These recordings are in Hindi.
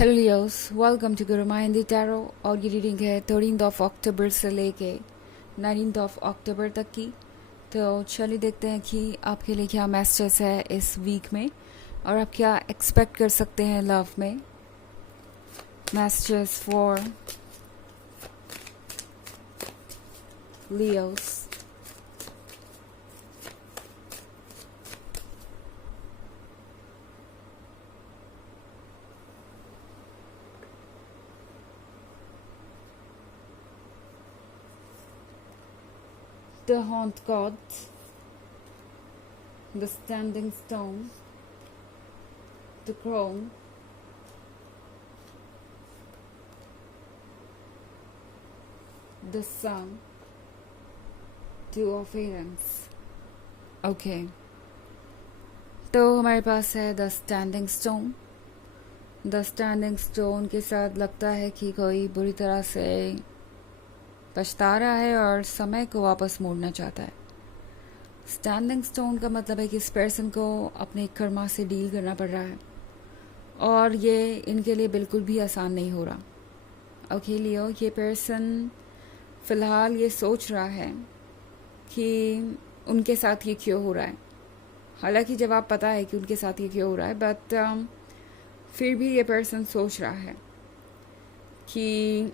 Hello Leos, welcome to Guru Hindi tarot. और ये रीडिंग है 13 अक्टूबर से लेके 19 अक्टूबर तक की। तो चलिए देखते हैं कि आपके लिए क्या मैसेजेस है इस वीक में और आप क्या एक्सपेक्ट कर सकते हैं लव में। Messages for Leos. The Haunt Gods, The Standing Stone, The Crown, The Sun, Two of Wands। Okay, तो हमारे पास है the standing stone. The standing stone के साथ लगता है कि कोई बुरी तरह से पछता रहा है और समय को वापस मोड़ना चाहता है। स्टैंडिंग स्टोन का मतलब है कि इस पर्सन को अपने कर्मा से डील करना पड़ रहा है और ये इनके लिए बिल्कुल भी आसान नहीं हो रहा। ओके लियो, ये पर्सन फ़िलहाल ये सोच रहा है कि उनके साथ ये क्यों हो रहा है। हालांकि जवाब पता है कि उनके साथ ये क्यों हो रहा है, बट फिर भी ये पर्सन सोच रहा है कि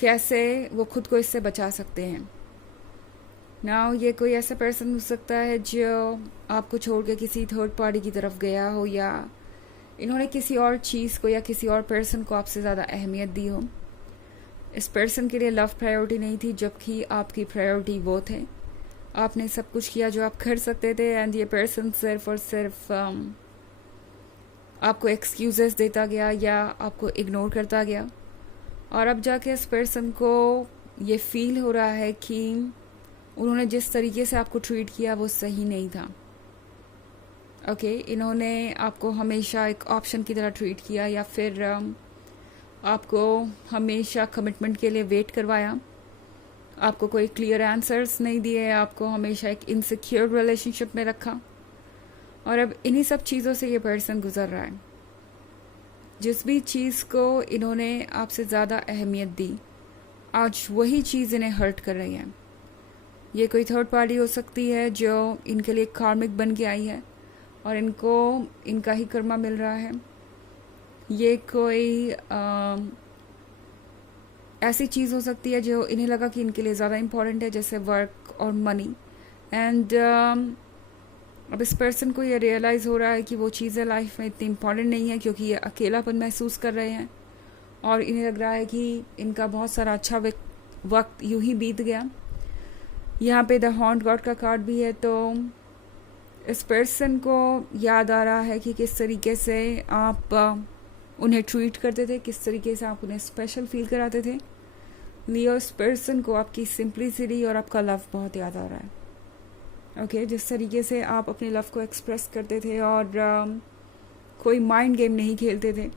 कैसे वो खुद को इससे बचा सकते हैं। नाउ ये कोई ऐसा पर्सन हो सकता है जो आपको छोड़ के किसी थर्ड पार्टी की तरफ गया हो, या इन्होंने किसी और चीज़ को या किसी और पर्सन को आपसे ज़्यादा अहमियत दी हो। इस पर्सन के लिए लव प्रायोरिटी नहीं थी, जबकि आपकी प्रायोरिटी वो थे। आपने सब कुछ किया जो आप कर सकते थे, एंड ये पर्सन सिर्फ और सिर्फ आपको एक्सक्यूजेस देता गया या आपको इग्नोर करता गया। और अब जाके इस पर्सन को ये फील हो रहा है कि उन्होंने जिस तरीके से आपको ट्रीट किया वो सही नहीं था। ओके, इन्होंने आपको हमेशा एक ऑप्शन की तरह ट्रीट किया, या फिर आपको हमेशा कमिटमेंट के लिए वेट करवाया, आपको कोई क्लियर आंसर्स नहीं दिए, आपको हमेशा एक इनसिक्योर रिलेशनशिप में रखा। और अब इन्हीं सब चीज़ों से ये पर्सन गुजर रहा है। जिस भी चीज़ को इन्होंने आपसे ज़्यादा अहमियत दी, आज वही चीज़ इन्हें हर्ट कर रही है। ये कोई थर्ड पार्टी हो सकती है जो इनके लिए कार्मिक बन के आई है और इनको इनका ही कर्मा मिल रहा है। ये कोई ऐसी चीज़ हो सकती है जो इन्हें लगा कि इनके लिए ज़्यादा इम्पोर्टेंट है, जैसे वर्क और मनी। एंड अब इस पर्सन को ये रियलाइज़ हो रहा है कि वो चीज़ें लाइफ में इतनी इम्पॉर्टेंट नहीं है, क्योंकि ये अकेलापन महसूस कर रहे हैं और इन्हें लग रहा है कि इनका बहुत सारा अच्छा वक्त यूं ही बीत गया। यहाँ पे द हॉन्ट गॉड का कार्ड भी है, तो इस पर्सन को याद आ रहा है कि किस तरीके से आप उन्हें ट्रीट करते थे, किस तरीके से आप उन्हें स्पेशल फील कराते थे। लियो, इस पर्सन को आपकी सिंप्लिसिटी और आपका लव बहुत याद आ रहा है। ओके, जिस तरीके से आप अपने लव को एक्सप्रेस करते थे और कोई माइंड गेम नहीं खेलते थे,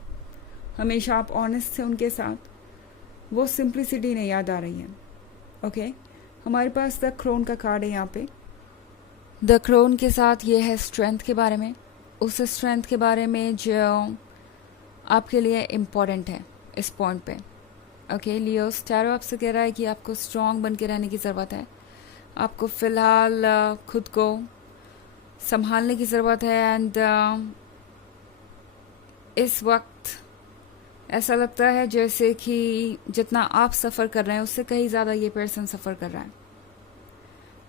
हमेशा आप ऑनेस्ट थे उनके साथ, वो सिंप्लिसिटी नहीं याद आ रही है। ओके, हमारे पास द क्रोन का कार्ड है यहाँ पे। द क्रोन के साथ ये है स्ट्रेंथ के बारे में, उस स्ट्रेंथ के बारे में जो आपके लिए इम्पॉर्टेंट है इस पॉइंट पे। ओके लियो, टैरो आपसे कह रहा है कि आपको स्ट्रॉन्ग बन के रहने की ज़रूरत है। आपको फ़िलहाल खुद को संभालने की ज़रूरत है। एंड इस वक्त ऐसा लगता है जैसे कि जितना आप सफ़र कर रहे हैं उससे कहीं ज़्यादा ये पर्सन सफ़र कर रहा है।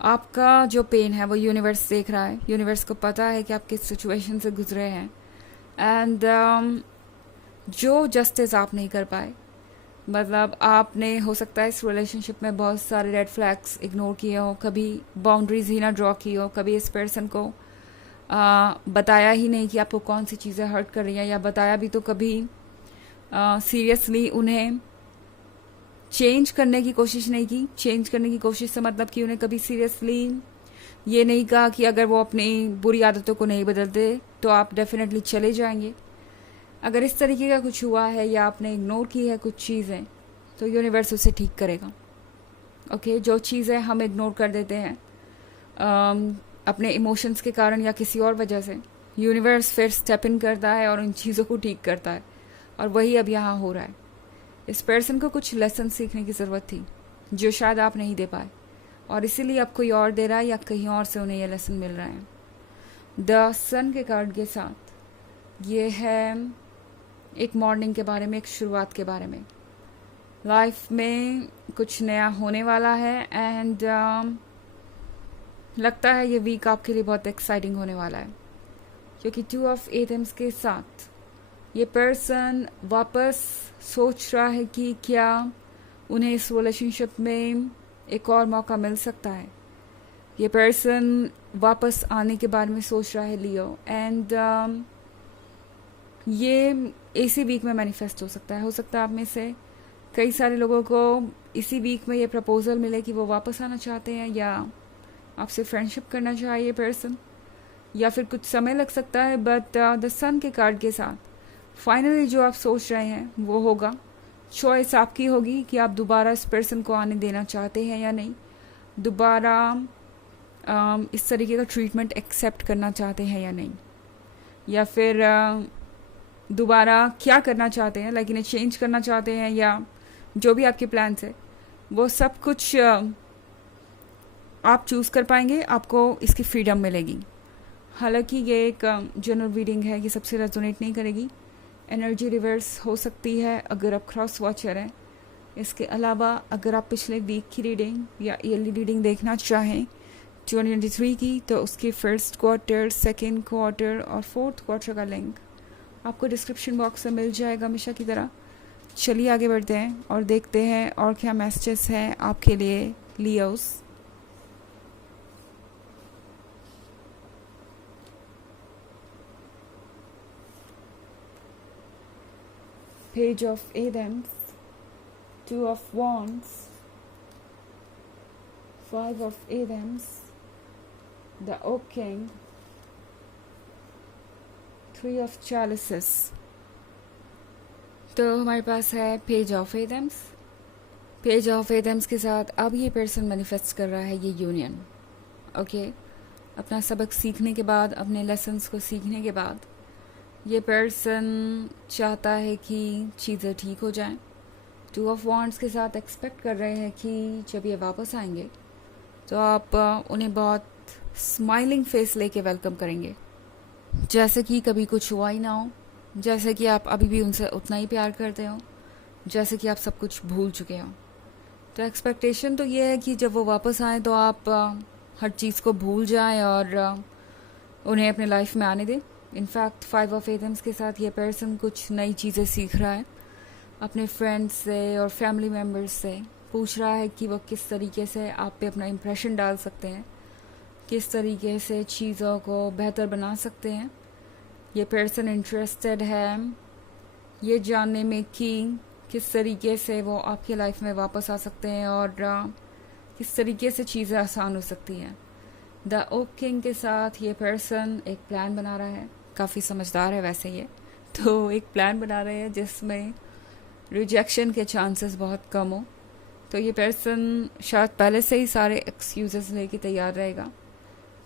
आपका जो पेन है वो यूनिवर्स देख रहा है। यूनिवर्स को पता है कि आप किस सिचुएशन से गुजरे हैं। एंड जो जस्टिस आप नहीं कर पाए, मतलब आपने हो सकता है इस रिलेशनशिप में बहुत सारे रेड फ्लैग्स इग्नोर किए हो, कभी बाउंड्रीज ही ना ड्रॉ की हो, कभी इस पर्सन को बताया ही नहीं कि आपको कौन सी चीज़ें हर्ट कर रही हैं, या बताया भी तो कभी सीरियसली उन्हें चेंज करने की कोशिश नहीं की। चेंज करने की कोशिश से मतलब कि उन्हें कभी सीरियसली ये नहीं कहा कि अगर वो अपनी बुरी आदतों को नहीं बदलते तो आप डेफिनेटली चले जाएंगे। अगर इस तरीके का कुछ हुआ है या आपने इग्नोर की है कुछ चीज़ें, तो यूनिवर्स उसे ठीक करेगा। ओके, जो चीज़ें हम इग्नोर कर देते हैं अपने इमोशंस के कारण या किसी और वजह से, यूनिवर्स फिर स्टेप इन करता है और उन चीज़ों को ठीक करता है। और वही अब यहाँ हो रहा है। इस पर्सन को कुछ लेसन सीखने की ज़रूरत थी जो शायद आप नहीं दे पाए, और इसीलिए अब कोई और दे रहा है या कहीं और से उन्हें ये लेसन मिल रहा है। द सन के कार्ड के साथ ये है एक मॉर्निंग के बारे में, एक शुरुआत के बारे में। लाइफ में कुछ नया होने वाला है एंड लगता है ये वीक आपके लिए बहुत एक्साइटिंग होने वाला है, क्योंकि 2 ऑफ एथम्स के साथ ये पर्सन वापस सोच रहा है कि क्या उन्हें इस रिलेशनशिप में एक और मौका मिल सकता है। ये पर्सन वापस आने के बारे में सोच रहा है लियो, एंड ये इसी वीक में मैनिफेस्ट हो सकता है। आप में से कई सारे लोगों को इसी वीक में ये प्रपोजल मिले कि वो वापस आना चाहते हैं या आपसे फ्रेंडशिप करना चाहिए ये पर्सन, या फिर कुछ समय लग सकता है। बट द सन के कार्ड के साथ फाइनली जो आप सोच रहे हैं वो होगा। चॉइस आपकी होगी कि आप दोबारा इस पर्सन को आने देना चाहते हैं या नहीं, दोबारा इस तरीके का ट्रीटमेंट एक्सेप्ट करना चाहते हैं या नहीं, या फिर दोबारा क्या करना चाहते हैं, लाइक इन्हें चेंज करना चाहते हैं, या जो भी आपके प्लान्स है वो सब कुछ आप चूज़ कर पाएंगे। आपको इसकी फ्रीडम मिलेगी। हालांकि ये एक जनरल रीडिंग है, ये सबसे रेजोनेट नहीं करेगी। एनर्जी रिवर्स हो सकती है अगर आप क्रॉस वॉचर हैं। इसके अलावा अगर आप पिछले वीक की रीडिंग या ईयरली रीडिंग देखना चाहें 2023 की, तो उसकी फर्स्ट क्वार्टर, सेकेंड क्वार्टर और फोर्थ क्वार्टर का लिंक आपको डिस्क्रिप्शन बॉक्स में मिल जाएगा हमेशा की तरह। चलिए आगे बढ़ते हैं और देखते हैं और क्या मैसेजेस हैं आपके लिए Leos. Page of Wands, 2 of Wands, 5 of Wands, the Oak King, 3 of Chalices। तो हमारे पास है पेज ऑफ एथम्स। पेज ऑफ एथम्स के साथ अब ये पर्सन मैनिफेस्ट कर रहा है ये यूनियन। ओके, अपना सबक सीखने के बाद, अपने लेसन्स को सीखने के बाद ये पर्सन चाहता है कि चीज़ें ठीक हो जाएं। 2 ऑफ वॉन्ड्स के साथ एक्सपेक्ट कर रहे हैं कि जब ये वापस आएंगे तो आप उन्हें बहुत स्माइलिंग फेस लेके वेलकम करेंगे, जैसे कि कभी कुछ हुआ ही ना हो, जैसे कि आप अभी भी उनसे उतना ही प्यार करते हो, जैसे कि आप सब कुछ भूल चुके हो। तो एक्सपेक्टेशन तो ये है कि जब वो वापस आए तो आप हर चीज़ को भूल जाएं और उन्हें अपने लाइफ में आने दें। इनफैक्ट 5 ऑफ एथम्स के साथ ये पर्सन कुछ नई चीज़ें सीख रहा है, अपने फ्रेंड्स से और फैमिली मेम्बर्स से पूछ रहा है कि वो किस तरीके से आप पे अपना इम्प्रेशन डाल सकते हैं, किस तरीके से चीज़ों को बेहतर बना सकते हैं। ये पर्सन इंटरेस्टेड है ये जानने में कि किस तरीके से वो आपकी लाइफ में वापस आ सकते हैं और किस तरीके से चीज़ें आसान हो सकती हैं। द ओक किंग के साथ ये पर्सन एक प्लान बना रहा है, काफ़ी समझदार है वैसे ये, तो एक प्लान बना रहे हैं जिसमें रिजेक्शन के चांसेस बहुत कम हो। तो ये पर्सन शायद पहले से ही सारे एक्सक्यूज़ेस लेके तैयार रहेगा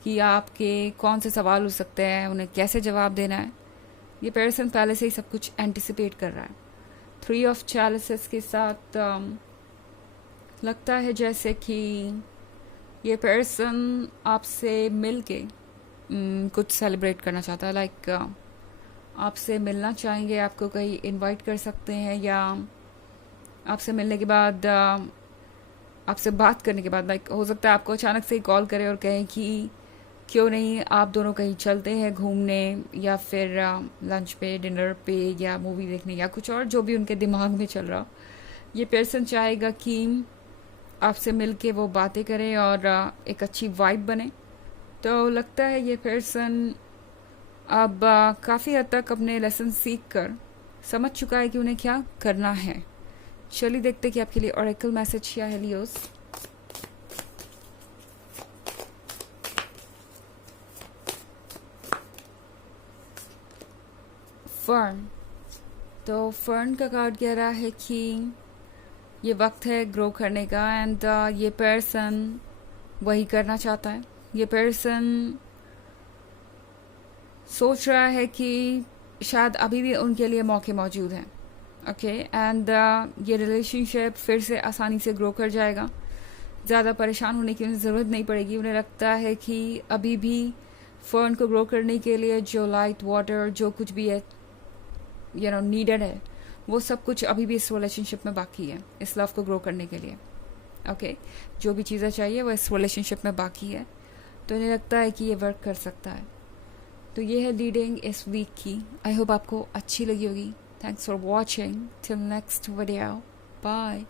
कि आपके कौन से सवाल हो सकते हैं, उन्हें कैसे जवाब देना है। ये पर्सन पहले से ही सब कुछ एंटिसिपेट कर रहा है। 3 ऑफ चैलिसेस के साथ लगता है जैसे कि ये पर्सन आपसे मिल के कुछ सेलिब्रेट करना चाहता है, लाइक आपसे मिलना चाहेंगे, आपको कहीं इनवाइट कर सकते हैं, या आपसे मिलने के बाद आपसे बात करने के बाद लाइक हो सकता है आपको अचानक से ही कॉल करें और कहें कि क्यों नहीं आप दोनों कहीं चलते हैं घूमने, या फिर लंच पे, डिनर पे, या मूवी देखने, या कुछ और जो भी उनके दिमाग में चल रहा। ये पर्सन चाहेगा कि आपसे मिलके वो बातें करें और एक अच्छी वाइब बने। तो लगता है ये पर्सन अब काफ़ी हद तक अपने लेसन सीख कर समझ चुका है कि उन्हें क्या करना है। चलिए देखते कि आपके लिए ऑरेकल मैसेज क्या है लियोस। फर्न, तो फर्न का कार्ड कह रहा है कि ये वक्त है ग्रो करने का, एंड ये पर्सन वही करना चाहता है। ये पर्सन सोच रहा है कि शायद अभी भी उनके लिए मौके मौजूद हैं, ओके एंड ये रिलेशनशिप फिर से आसानी से ग्रो कर जाएगा, ज़्यादा परेशान होने की उन्हें ज़रूरत नहीं पड़ेगी। उन्हें लगता है कि अभी भी फर्न को ग्रो करने के लिए जो लाइट वाटर जो कुछ भी है नीडेड है, वो सब कुछ अभी भी इस रिलेशनशिप में बाकी है इस लव को ग्रो करने के लिए। ओके जो भी चीज़ें चाहिए वो इस रिलेशनशिप में बाकी है, तो इन्हें लगता है कि ये वर्क कर सकता है। तो ये है रीडिंग इस वीक की। आई होप आपको अच्छी लगी होगी। Thanks for watching. Till next video, bye.